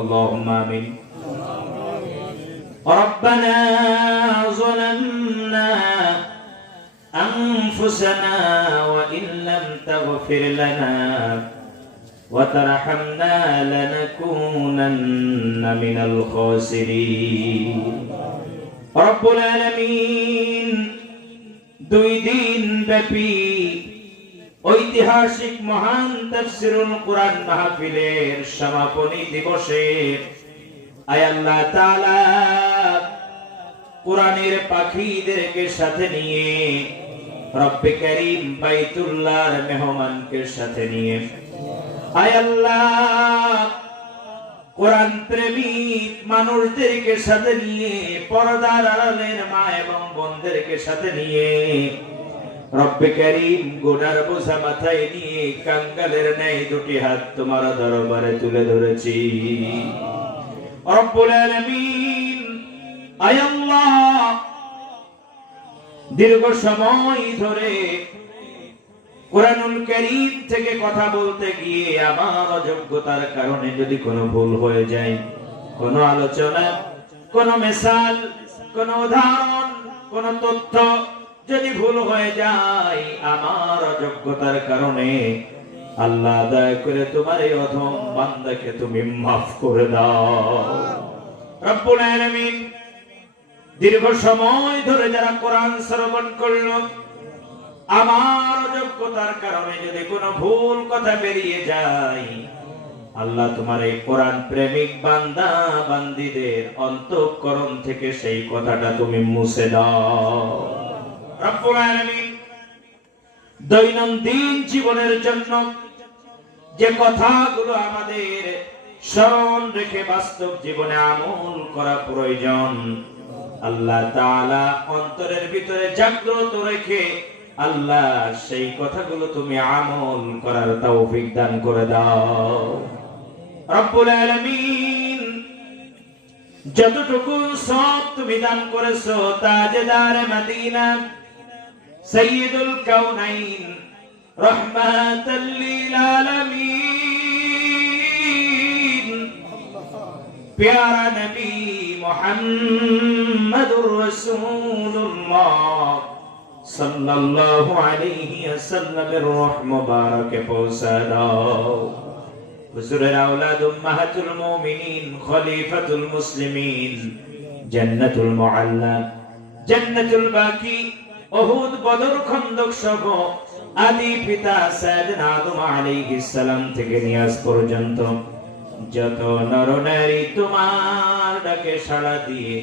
اللهم آمين ربنا ظلمنا أنفسنا وإن لم تغفر لنا وترحمنا لنكونن من الخاسرين رب العالمين দুই দিন ব্যাপী ঐতিহাসিক মহান তাফসিরুল কোরআন মাহফিলের সমাপনী দিবসে আয় আল্লাহ তাআলা কোরআনের পাখিদেরকে সাথে নিয়ে, রব্বে করিম বাইতুল্লাহর মেহমানকে সাথে নিয়ে, আয় আল্লাহ কোরআন প্রেমিক মানুষদেরকে সাথে নিয়ে, পর্দার আড়ালের মা এবং বোনদেরকে সাথে নিয়ে রব্বে করিম গোনার বোঝা মাথায় নিয়ে কাঙ্গালের ন্যায় দুটি হাত তোমার দরবারে তুলে ধরেছি। দীর্ঘ সময় ধরে কোরআনুল করিম থেকে কথা বলতে গিয়ে আমার অযোগ্যতার কারণে যদি কোনো ভুল হয়ে যায়, কোনো আলোচনা, কোনো মেসাল কোনো উদাহরণ, কোনো তথ্য যদি ভুল হয়ে যায় আমার অযোগ্যতার কারণে, আল্লাহ দয়া করে তোমার এই অধম বান্দাকে তুমি মাফ করে দাও। রব্বুল আলামিন, দীর্ঘ সময় ধরে যারা কোরআন শ্রবণ করল, আমার অযোগ্যতার কারণে যদি কোনো ভুল কথা বেরিয়ে যায়, আল্লাহ তোমার এই কোরআন প্রেমিক বান্দা বান্দিদের অন্তঃকরণ থেকে সেই কথাটা তুমি মুছে দাও। দৈনন্দিন জীবনের জন্য যে কথাগুলো আমাদের স্মরণ রেখে বাস্তব জীবনে আমল করা প্রয়োজন, আল্লাহ তাআলা অন্তরের ভিতরে জাগ্রত রেখে আল্লাহ সেই কথাগুলো তুমি আমল করার তৌফিক দান করে দাও। যতটুকু সব তুমি দান করেছ, তাজদার মদিনা সৈয়দুল কাউনাইন রহমাতাল লিল আলামিন। প্যারা নবী মুহাম্মাদুর রাসূলুল্লাহ সাল্লাল্লাহু আলাইহি ওয়াসাল্লামের রূহ মুবারকে পৌঁছা দাও। হুজুরের আওলাদ উম্মাহাতুল মুমিনিন, খলিফাতুল মুসলিমিন, জান্নাতুল মুআল্লা জান্নাতুল বাকি উহুদ বদর খন্দক সহ আদি পিতা সাইয়েদনা আদম আলাইহিস সালাম থেকে নিয়াজ পর্যন্ত যত নরনারী তোমার ডাকে সাড়া দিয়ে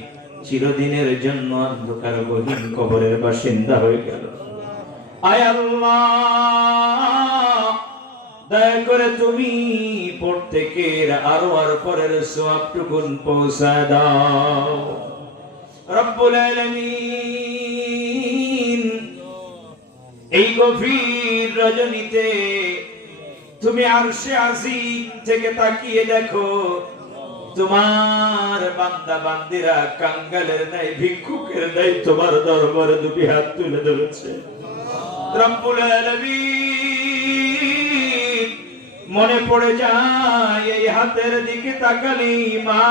চিরদিনের জন্য অন্ধকার গহীন কবরের বাসিন্দা হয়ে গেল। আয় আল্লাহ, দয়া করে তুমি প্রত্যেকের আরও আর পরের সোয়াবটুকুন পৌঁছা দাও। রব্বুল আলামিন এই গভীর রজনীতে তুমি আরশে আজিম থেকে তাকিয়ে দেখো, তোমার বান্দা বান্দিরা কাঙ্গালের নাই ভিক্ষুকের নাই তোমার দরবারে দুটি হাত তুলে ধরেছে। মনে পড়ে যায়, এই হাতের দিকে তাকালেই মা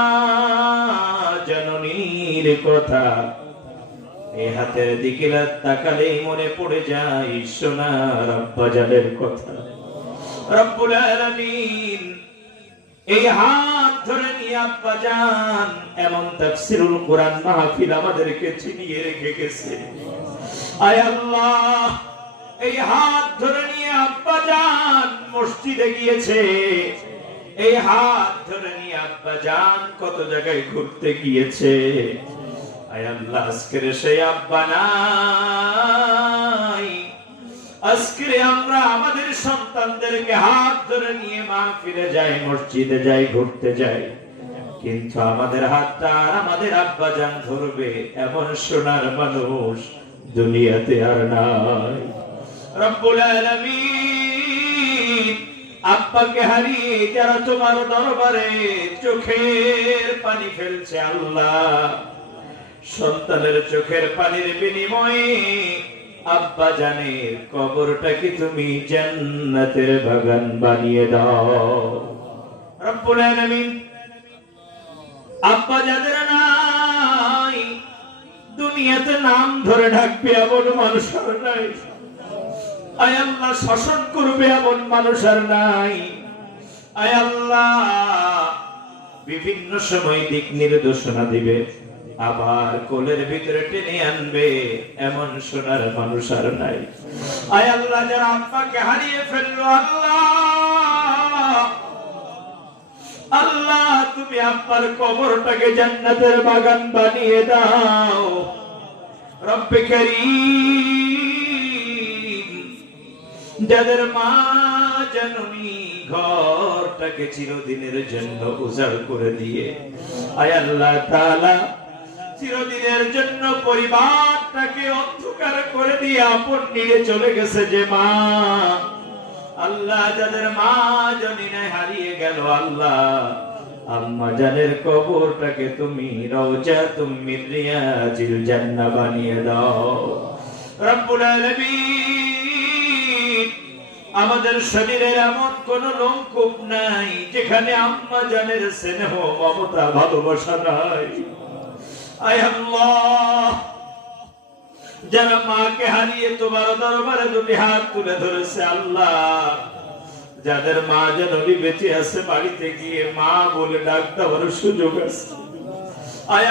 জননীর কথা হাতের দিকে তাকালেই মনে পড়ে যায় সোনার আব্বাজানের কথা। রব্বুল আলামিন এই হাত ধরে নিয়ে, আব্বা যান এমন তাফসিরুল কোরআন মাহফিল আমাদেরকে চিনিয়ে রেখে গেছে। আয় আল্লাহ, এই হাত ধরে নিয়ে মসজিদে গিয়েছে। এই হাত ধরে নিয়ে, আব্বা যান কত জায়গায় ঘুরতে গিয়েছে। আল্লাহ আমরা আমাদের সন্তানদেরকে হাত ধরে নিয়ে মা ফিরে যাই, মসজিদে যাই, ঘুরতে যাই। কিন্তু আমাদের হাতটা আর আমাদের আব্বা যান ধরবে এমন সোনার মানুষ দুনিয়াতে আর নাই। রব্বুল আব্বাকে হারিয়ে যারা তোমার দরবারে চোখের পানি ফেলছে আল্লাহ সন্তানের চোখের পানির বিনিময়ে আব্বা জানের কবরটাকে তুমি জান্নাতের বাগান বানিয়ে দাও? রব্বুল আলামিন, আব্বা যাদের নাই, দুনিয়াতে নাম ধরে ডাকবে এমন মানুষ আর নাই। আয় আল্লাহ, শাসন করবে এমন মানুষ আর নাই। আয় আল্লাহ, বিভিন্ন সময় দিক নির্দেশনা দিবে। আবার কোলের ভিতরে টেনে আনবে, এমন সোনার মানুষ আর নাই। আয় আল্লাহ, যারা হারিয়ে ফেলল, আল্লাহ! আল্লাহ, তুমি আব্বার কবরটাকে জান্নাতের বাগান বানিয়ে দাও। রব্বে করিম, যাদের মা জননী ঘরটাকে চিরদিনের জন্য উজাড় করে দিয়ে। আয় আল্লাহ তাআলা চিরদিনের জন্য পরিবারটাকে অন্ধকার করে দিয়ে আপন নিয়ে চলে গেছে যে মা। আল্লাহ যাদের মা জনিনে হারিয়ে গেল, আল্লাহ। আম্মা জানের কবরটাকে তুমি রওজা তুমি রিয়াজিল জান্নাহ বানিয়ে দাও। রব্বুল আলামিন, আমাদের শরীরের এমন কোন লোমকূপ নাই যেখানে আম্মা জানের স্নেহ, মমতা, ভালোবাসা নাই। যারা মাকে হারিয়ে তোমার দরবারে দুটি হাত তুলে ধরেছে আল্লাহ। যাদের মা জননী বেঁচে আছে বাড়িতে গিয়ে মা বলে ডাক দেওয়ার সুযোগ আছে। আয়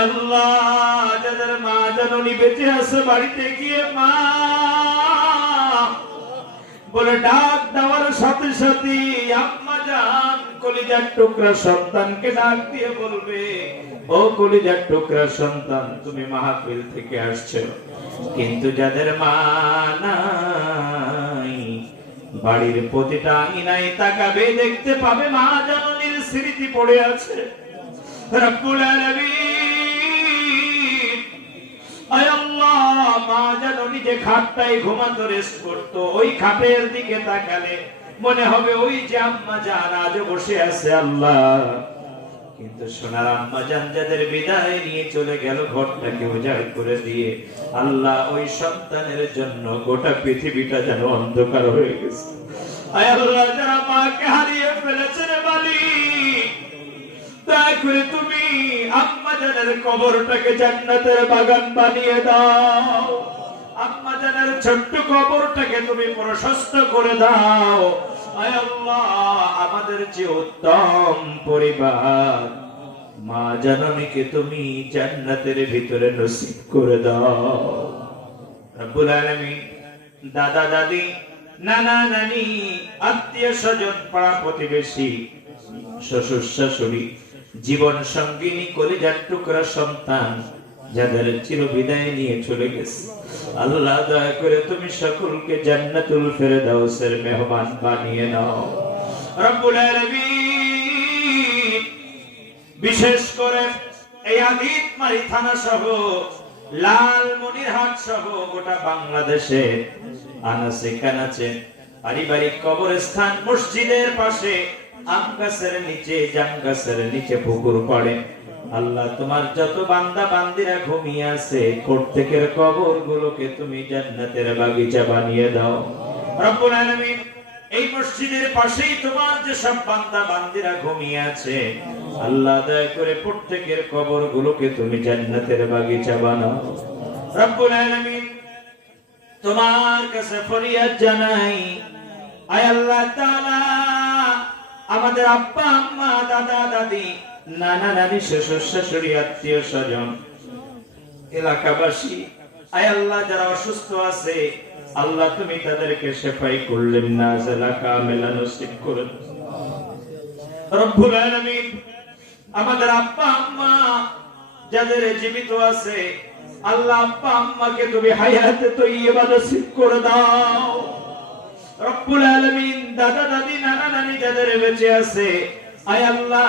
যাদের মা জননী বেঁচে আছে বাড়িতে গিয়ে মা বলে ডাক দেওয়ার সাথে সাথে আম্মা জান কলিজার টুকরা সন্তানকে ডাক দিয়ে বলবে, ও কলিজার টুকরা সন্তান, তুমি মাহফিল থেকে আসছো। কিন্তু যাদের মা নাই, বাড়ির প্রতিটা আঙিনায় তাকাবে, দেখতে পাবে মা জননীর স্মৃতি পড়ে আছে। রব্বুল আলামিন, আয় আল্লাহ, মা জননী যে খাটটায় ঘুমাতো রেস্ট করতো, ওই খাটের দিকে তাকালে মনে হবে ওই যে আম্মা জান আজও বসে আছে আল্লাহ। কিন্তু সোনার আম্মা যাদের বিদায় নিয়ে চলে গেল ঘরটাকে উজাড় করে দিয়ে, আল্লাহ ওই সন্তানের জন্য গোটা পৃথিবীটা যেন অন্ধকার হয়ে গেছে। করে তুমি আম্মা জানের কবরটাকে জান্নাতের বাগান বানিয়ে দাও। আম্মা ছোট্ট কবরটাকে তুমি প্রশস্ত করে দাও। আমাদের যে উত্তম পরিবার, মা তুমি জান্নাতের ভিতরে নসিব করে দাও। দাদা, দাদি, নানা, নানি, আত্মীয় স্বজন, পাড়া প্রতিবেশী, শ্বশুর শাশুড়ি, জীবন সঙ্গিনী, কলিজার টুকরা সন্তান যাদের চির বিদায় নিয়ে চলে গেছে। আল্লাহ দয়া করে তুমি সকলকে জান্নাতুল ফেরদাউসের মেহমান বানিয়ে নাও। রব্বুল আলামিন, বিশেষ করে এই আদিতমারি থানা সহ, লালমনিরহাট সহ গোটা বাংলাদেশে আনাচে কানাচে পারিবারিক কবরস্থান মসজিদের পাশে আম গাছের নিচে জাম গাছের নিচে পুকুর পড়ে। আল্লাহ তোমার যত বান্দা বান্দিরা ঘুমিয়ে আছে, প্রত্যেকের কবর গুলোকে তুমি জান্নাতের বাগিচা বানিয়ে দাও। এই মসজিদের পাশেই তোমার যে সব বান্দা বান্দিরা ঘুমিয়ে আছে, আল্লাহ দয়া করে প্রত্যেকের কবর গুলোকে তুমি জান্নাতের বাগিচা বানাও। রব্বুল আলামিন, তোমার কাছে ফরিয়াদ জানাই, আয় আল্লাহ তাআলা, আমাদের আব্বা, আম্মা, দাদা, দাদি নানা নানি আত্মীয় স্বজন এলাকাবাসী, আয় আল্লাহ, যারা অসুস্থ আছে, আল্লাহ তুমি তাদেরকে শেফাই করলেন না এলাকা মেলা নসিব করে রব্বুল আলামিন, আমাদের আব্বা, আম্মা, যাদের জীবিত আছে, আল্লাহ আব্বা, আম্মাকে তুমি করে দাও। রব্বুল আলামিন দাদা দাদি নানা নানি যাদের বেঁচে আছে, আয় আল্লাহ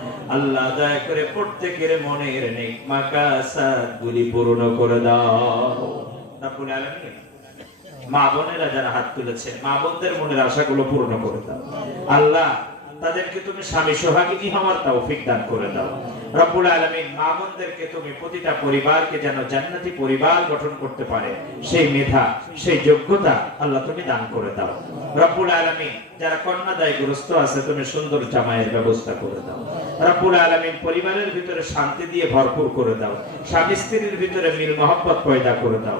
আল্লাহ দয়া করে প্রত্যেকের মনের নেক মাকাসাত গুলি পূর্ণ করে দাও। রব্বুল আলামিন, মা বোনেরা যারা হাত তুলেছে মা বোনদের মনের আশা গুলো পূর্ণ করে দাও। আল্লাহ তাদেরকে তুমি স্বামী সোহাগিনী হওয়ার তৌফিক দান করে দাও। রব্বুল মা বোনদেরকে তুমি প্রতিটা পরিবারকে যেন জান্নাতি পরিবার গঠন করতে পারে। সেই মেধা, সেই যোগ্যতা আল্লাহ তুমি দান করে দাও। রব্বুল আলামিন যারা কন্যাদায়গ্রস্ত আছে, তুমি সুন্দর জামাইয়ের ব্যবস্থা করে দাও। রব্বুল আলামিন পরিবারের ভিতরে শান্তি দিয়ে ভরপুর করে দাও। স্বামী স্ত্রীর ভিতরে মিল মহব্বত পয়দা করে দাও।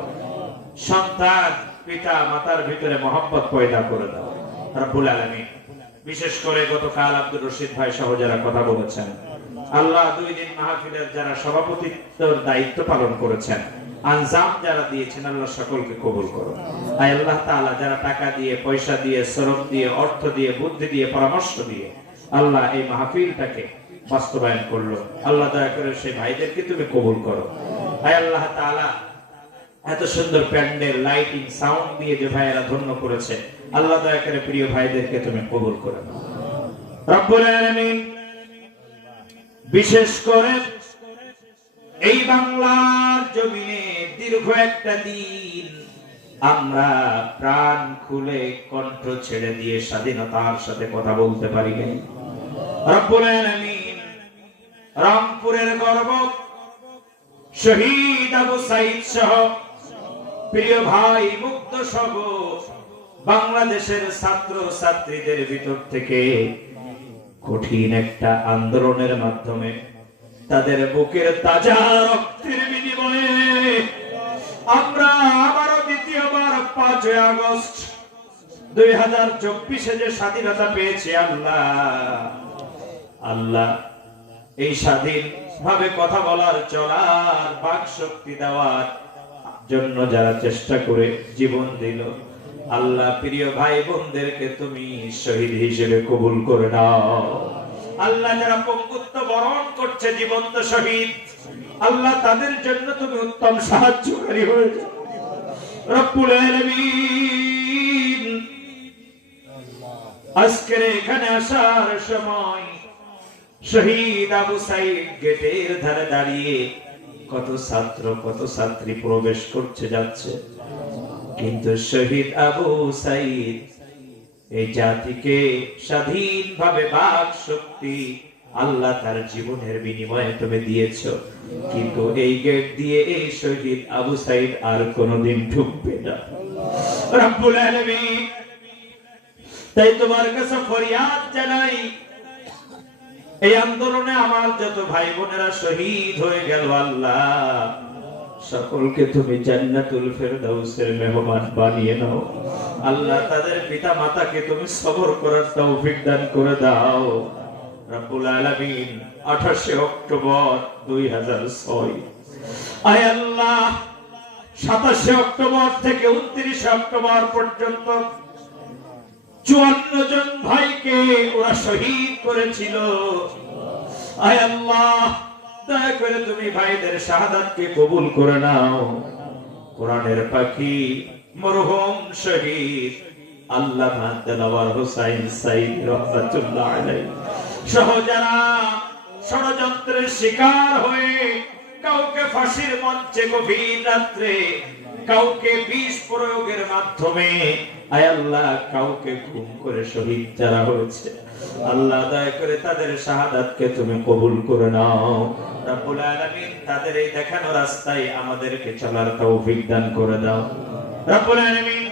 সন্তান, পিতা, মাতার ভিতরে মহব্বত পয়দা করে দাও। রব্বুল আলামিন বিশেষ করে গতকাল আব্দুর রশিদ ভাই সহ যারা কথা বলেছেন। আল্লাহ দুই দিন মাহফিলের যারা সভাপতিত্বের দায়িত্ব পালন করেছেন, আনজাম যারা দিয়েছেন, আল্লাহ সকলকে কবুল করো আয় আল্লাহ তাআলা যারা টাকা দিয়ে, পয়সা দিয়ে, শ্রম দিয়ে, অর্থ দিয়ে, বুদ্ধি দিয়ে, পরামর্শ দিয়ে আল্লাহ এই মাহফিলটাকে বাস্তবায়ন করল। আল্লাহ দয়া করে সেই ভাইদেরকে তুমি কবুল করো। আয় আল্লাহ তাআলা এত সুন্দর প্যান্ডেল, লাইটিং, সাউন্ড দিয়ে যে ভাইয়েরা ধন্য করেছে আল্লাহ দয়া করে প্রিয় ভাইদেরকে তুমি কবুল করে রব্বুল আলামিন বিশেষ করে এই বাংলার জমিনে দীর্ঘ একটা দিন আমরা প্রাণ খুলে কণ্ঠ ছেড়ে দিয়ে স্বাধীনতার সাথে কথা বলতে পারি নাই। রব্বুল আলামিন রংপুরের গর্ব, শহীদ আবু সাইদ সহ প্রিয় ভাই মুক্ত সহ বাংলাদেশের ছাত্র ছাত্রীদের ভিতর থেকে কঠিন একটা আন্দোলনের মাধ্যমে তাদের বুকের তাজা রক্তের বিনিময়ে আমরা আবারও দ্বিতীয়বার পাঁচই আগস্ট দুই হাজার চব্বিশে যে স্বাধীনতা পেয়েছি আল্লাহ আল্লাহ এই স্বাধীন ভাবে কথা বলার, চলার বাক শক্তি দেওয়ার জন্য যারা চেষ্টা করে জীবন দিল। আল্লাহ প্রিয় ভাই বোনদেরকে তুমি শহীদ হিসেবে কবুল করে নাও। আল্লাহ যারা পঙ্গুত্ব বরণ করছে, জীবন্ত শহীদ, আল্লাহ তাদের জন্য তুমি উত্তম সাহায্যকারী হয়ে যাও। রব্বুল আলামিন, আজকের এখানে আসার সময় শহীদ আবু সাইদ গেটের ধারে দাঁড়িয়ে কত ছাত্র, কত ছাত্রী প্রবেশ করছে, যাচ্ছে। কিন্তু শহীদ আবু সাইদ, এই জাতিকে স্বাধীনভাবে বাক শক্তি আল্লাহ তার জীবনের বিনিময়ে তুমি দিয়েছ। কিন্তু এই গেট দিয়ে এই শহীদ আবু সাইদ আর কোনোদিন ঢুকবে না। তাই তোমার কাছে ফরিয়াদ জানাই, এই আন্দোলনে আমার যত ভাই বোনেরা শহীদ হয়ে গেল আল্লাহ সকলকে তুমি জান্নাতুল ফেরদাউসের মেহমান বানিয়ে নাও। আল্লাহ তাদের পিতা মাতাকে তুমি সবর করার তৌফিক দান করে দাও। রব্বুল আলামিন 28 অক্টোবর 2006 আয় আল্লাহ 27 অক্টোবর থেকে 29 অক্টোবর পর্যন্ত চুয়ান্ন জন ভাইকে ওরা শহীদ করেছিল। আয় আল্লাহ দয়া করে তুমি ভাইদের শাহাদাতকে কবুল করে নাও। কোরআনের পাখি মরহুম শহীদ আল্লাহ দেলাওয়ার হোসাইন সাইদ রহমাতুল্লাহ আলাইহি। সহ যারা ষড়যন্ত্রের শিকার হয়ে কাউকে ফাঁসির মঞ্চে গভীর রাত্রে কাউকে বিষ প্রয়োগের মাধ্যমে আয় আল্লাহ কাউকে খুন করে শহীদ যারা হয়েছে, আল্লাহ দয়া করে তাদের শাহাদাতকে তুমি কবুল করে নাও। রব্বুল আলামিন তাদের এই দেখানো রাস্তায় আমাদেরকে চলার তৌফিক দান করে দাও। রব্বুল আলামিন,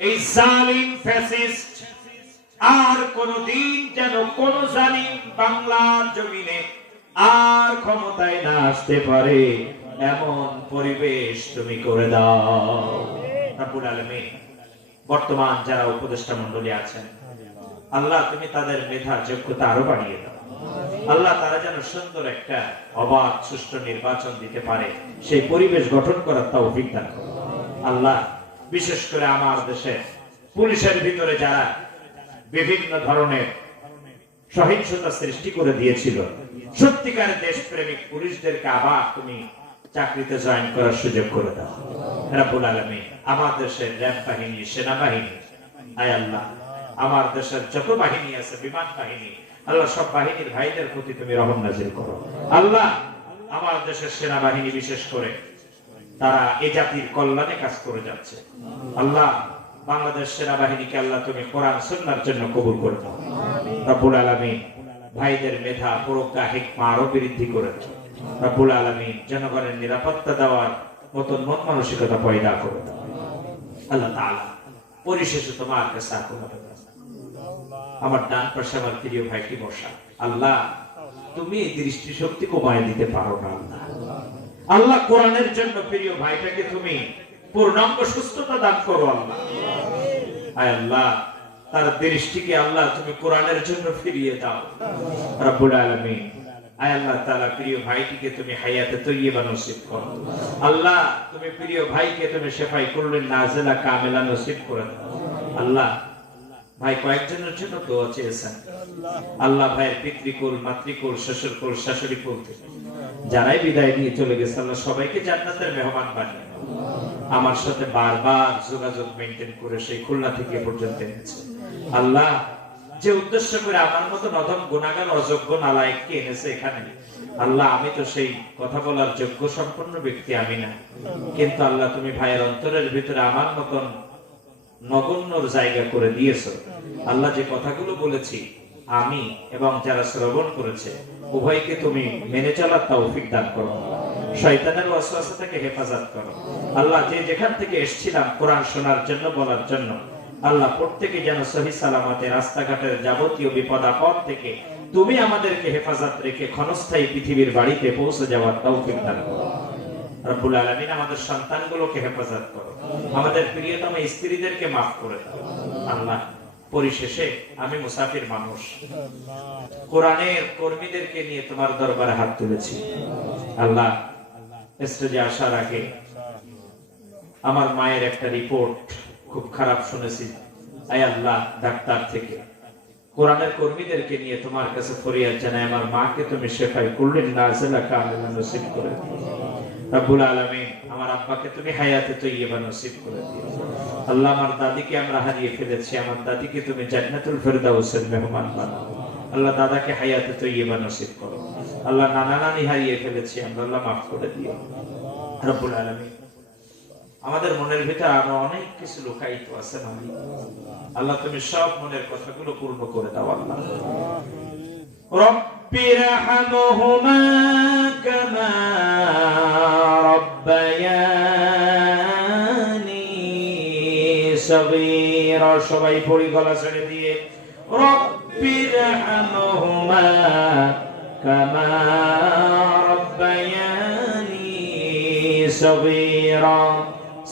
এই জালিম ফ্যাসিস্ট, আর কোনদিন যেন কোন জালিম বাংলার জমিনে আর ক্ষমতায় না আসতে পারে, এমন পরিবেশ তুমি করে দাও। রব্বুল আলামিন বর্তমান যারা উপদেষ্টা মন্ডলী আছেন। আল্লাহ, তুমি তাদের মেধা যোগ্যতা আরও বাড়িয়ে দাও। আল্লাহ, তারা যেন সুন্দর একটা অবাধ, সুষ্ঠু নির্বাচন দিতে পারে, সেই পরিবেশ গঠন করার তা অভিজ্ঞান আল্লাহ, বিশেষ করে আমার দেশে পুলিশের ভিতরে যারা বিভিন্ন ধরনের সহিংসতা সৃষ্টি করে দিয়েছিল সত্যিকারের দেশপ্রেমিক পুলিশদেরকে আবার তুমি চাকরিতে জয়েন করার সুযোগ করে দাও। রাবুল আলমী আমার দেশের র্যাব বাহিনী, সেনাবাহিনী, আয় আল্লাহ, আমার দেশের যত বাহিনী আছে, বিমান বাহিনী, আল্লাহ, সব বাহিনীর ভাইদের প্রতি তুমি রহম নাজিল করো। আল্লাহ, আমার দেশের সেনাবাহিনী বিশেষ করে, তারা এ জাতির কল্যাণে কাজ করে যাচ্ছে। আল্লাহ, বাংলাদেশ সেনাবাহিনীকে আল্লাহ তুমি কোরআন সুন্নার জন্য কবুল করে দাও। রব্বুল আলামিন, ভাইদের মেধা প্রজ্ঞা হিকমা আরও বৃদ্ধি করে দাও। রব্বুল আলামিন জনগণের নিরাপত্তা দেওয়ার মতন মন মানসিকতা পয়দা করে আল্লাহ পরিশেষে তোমার কাছে আমার ডান পাশে আমার প্রিয় ভাইটি বসা। আল্লাহ, তুমি এই কমায় দিতে পারো না, আল্লাহ। আল্লাহ, কোরআনের জন্য প্রিয় ভাইটাকে তুমি পূর্ণাঙ্গ সুস্থতা দান করো, আল্লাহ। আয় আল্লাহ, তার দৃষ্টিকে আল্লাহ তুমি কোরআনের জন্য ফিরিয়ে দাও। রব্বুল আলামিন আয় আল্লাহ তাআলা প্রিয় ভাইটিকে তুমি হায়াতে করো। আল্লাহ, তুমি প্রিয় ভাইকে তুমি শেফাই করলেন, নাজেলা কামেলা নসিব করে আল্লাহ, ভাই কয়েকজনের জন্য দোয়া চেয়েছেন। আল্লাহ ভাইয়ের পিতৃকুল, মাতৃকুল, শ্বশুরকুল থেকে। যারাই বিদায় নিয়ে চলে গেছে, আল্লাহ সবাইকে জান্নাতের মেহমান বানিয়ে আমার সাথে বারবার যোগাযোগ মেনটেন করে সেই খুলনা থেকে পর্যন্ত এনেছে। আল্লাহ যে উদ্দেশ্য করে আমার মতো নদম গুণাগার, অযোগ্য নালায়ককে এনেছে এখানে, আল্লাহ, আমি তো সেই কথা বলার যোগ্য সম্পন্ন ব্যক্তি, আমি না। কিন্তু আল্লাহ, তুমি ভাইয়ের অন্তরের ভিতরে আমার মতন নগণ্যর জায়গা করে দিয়েছ। আল্লাহ, যে কথাগুলো বলেছি, আমি এবং যারা শ্রবণ করেছে, উভয়কে তুমি মেনে চলার তৌফিক দান করো। শয়তানের ওয়াসওয়াসা থেকে হেফাজত করো। আল্লাহ, যে যেখান থেকে এসেছিলাম, কোরআন শোনার জন্য, বলার জন্য আল্লাহ প্রত্যেকে যেন সহি সালামতে রাস্তাঘাটের যাবতীয় বিপদ আপদ থেকে তুমি আমাদেরকে হেফাজত রেখে ক্ষণস্থায়ী পৃথিবীর বাড়িতে পৌঁছে যাওয়ার তৌফিক দান করো। রব্বুল আলামিন আমাদের সন্তানগুলোকে হেফাজত করো। আমাদের প্রিয়তম স্ত্রীদেরকে মাফ করে দাও। আল্লাহ, পরিশেষে আমি মুসাফির মানুষ। কোরআনের কর্মীদেরকে নিয়ে তোমার দরবারে হাত তুলেছি। আল্লাহ স্টেজে আসার আগে আমার মায়ের একটা রিপোর্ট খুব খারাপ শুনেছি। আয় আল্লাহ, ডাক্তার থেকে। কোরআনের কর্মীদেরকে নিয়ে তোমার কাছে ফরিয়াদ জানাই, আমার মাকে তুমি শেফাই করলেন নাজেলা কামেলা নসিব করে আমার আব্বাকে তুমি হায়াতে নসিব করে দিও। আল্লাহ, আমার দাদিকে আমরা হারিয়ে ফেলেছি, আমার দাদিকে তুমি জান্নাতুল ফেরদাউসের মেহমান বানাও। আল্লাহ, দাদাকে হায়াতে তৈয়বা নসিব করো। আল্লাহ, নানা নানি হারিয়ে ফেলেছি, আমরা আল্লাহ মাফ করে দিও। রব্বুল আলামিন আমাদের মনের ভিতরে আরও অনেক কিছু লুকায়িত আছে আল্লাহ, তুমি সব মনের কথাগুলো পূর্ণ করে দাও, আল্লাহ। সবাই পড়ি গলা ছেড়ে দিয়ে রব্বির কমা কামা রব্বায়ানি সগীরা।